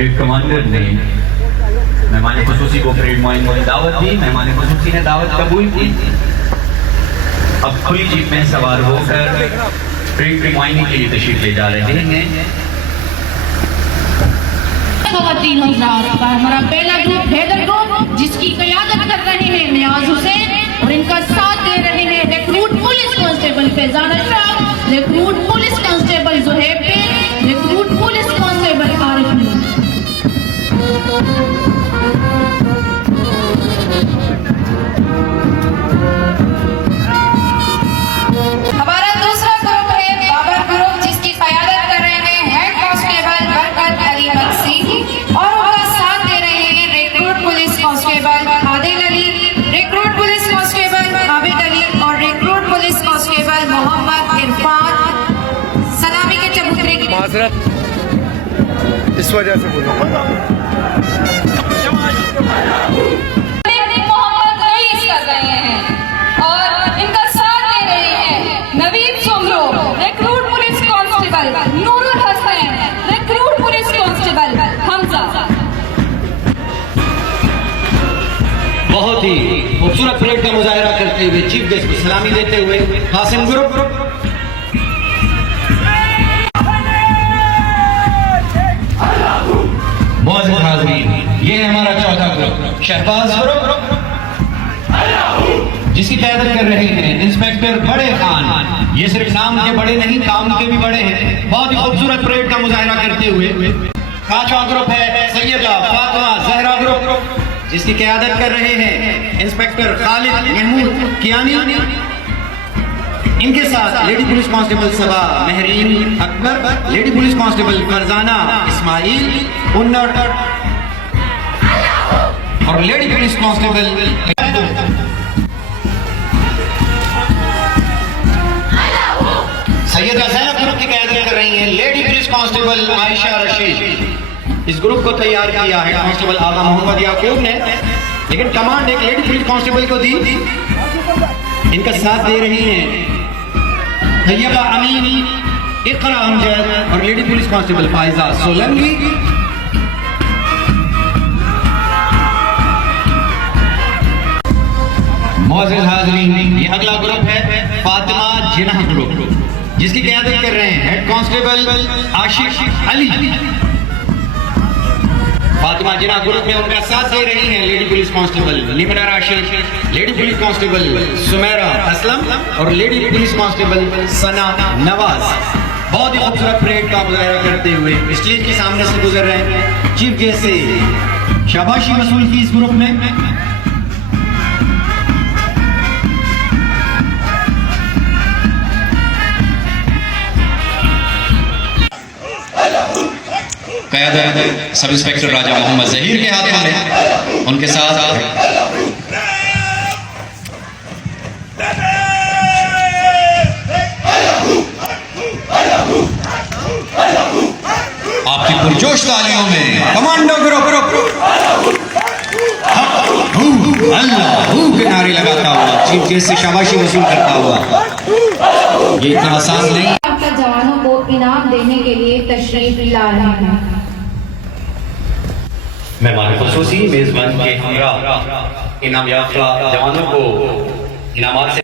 Parade commander ने मेहमान खुसूसी को परेड मुआइन की दावत दी। मेहमान खुसूसी ने दावत कबूल की। अब खुली जीप में सवार होकर परेड के मुआइने के लिए तशरीफ ले जा रहे हैं। खवातीन हज़रात का हमारा पहला ग्रुप हैदर ग्रुप, जिसकी क़यादत कर रहे हैं नियाज हुसैन, और इनका साथ दे रहे हैं recruit police constable Faizan Ashraf, recruit police constable Zuhaib Baig, recruit police constable Arif. हमारा दूसरा ग्रुप है बाबर ग्रुप, जिसकी क़यादत कर रहे हैं हेड कांस्टेबल बरकत अली मक्सी, और उनका साथ दे रहे हैं recruit police constable Adil Ali, recruit police constable Abid Ali और recruit police constable Mohammad Irfan. सलामी के चबूतरे की माजरत इस वजह से बोला। मोहम्मद रईस कर रहे हैं और इनका साथ दे रहे हैं Naveed Soomro, recruit police constable Noorul Hasan, recruit police constable Hamza. बहुत ही खूबसूरत परेड का मुजाहरा करते हुए चीफ गेस्ट को सलामी देते हुए कासिम ग्रुप। मुअज़्ज़िज़ हाज़रीन, ये है हमारा चौथा ग्रुप शहबाज ग्रुप, जिसकी क़यादत कर रहे हैं इंस्पेक्टर बड़े खान। ये सिर्फ नाम के बड़े नहीं, काम के भी बड़े हैं। बहुत ही खूबसूरत परेड का मुजाहरा करते हुए पांचवा ग्रुप है सैयदा फातिमा जहरा ग्रुप, जिसकी क़यादत कर रहे हैं इंस्पेक्टर खालिद महमूद कियानी। इनके साथ lady police constable Saba Mehreen Akbar, lady police constable Farzana Ismail Unnar और lady police constable Syeda Zainab group की क़यादत कर रही हैं lady police constable Ayesha Rashid. इस ग्रुप को तैयार किया है कांस्टेबल आगा मोहम्मद याकूब ने, लेकिन कमांड एक लेडी पुलिस कांस्टेबल को दी। इनका साथ दे रही हैं तैयबा अमीन, इकरा अमजद और lady police constable Faiza Solanki. मुअज़्ज़िज़ हाज़रीन, ये अगला ग्रुप है फातिमा जिन्ना ग्रुप, जिसकी क़यादत कर रहे हैं head constable Ashiq Ali. Fatima Jinnah group में उनका साथ दे रही हैं lady police constable Nimra Rashid, lady police constable Sumera Aslam और lady police constable Sana Nawaz. बहुत ही खूबसूरत परेड का मुजाहरा करते हुए स्टेज के सामने से गुजर रहे हैं। चीफ गेस्ट से शाबाशी वसूल की इस ग्रुप में क़यादत सब इंस्पेक्टर राजा मोहम्मद ज़हीर के हाथों में। उनके साथ आपकी पुरजोश तालियों में कमांडो ग्रुप अल्लाह के नारे लगाता हुआ चीफ गेस्ट से शाबाशी वसूल करता हुआ। ये इतना आसान नहीं। जवानों को इनाम देने के लिए तशरीफ ला रहे हैं। मेहमान खुसूसी मेजबान के हमरा इनाम याफ्ता जवानों को इनामात से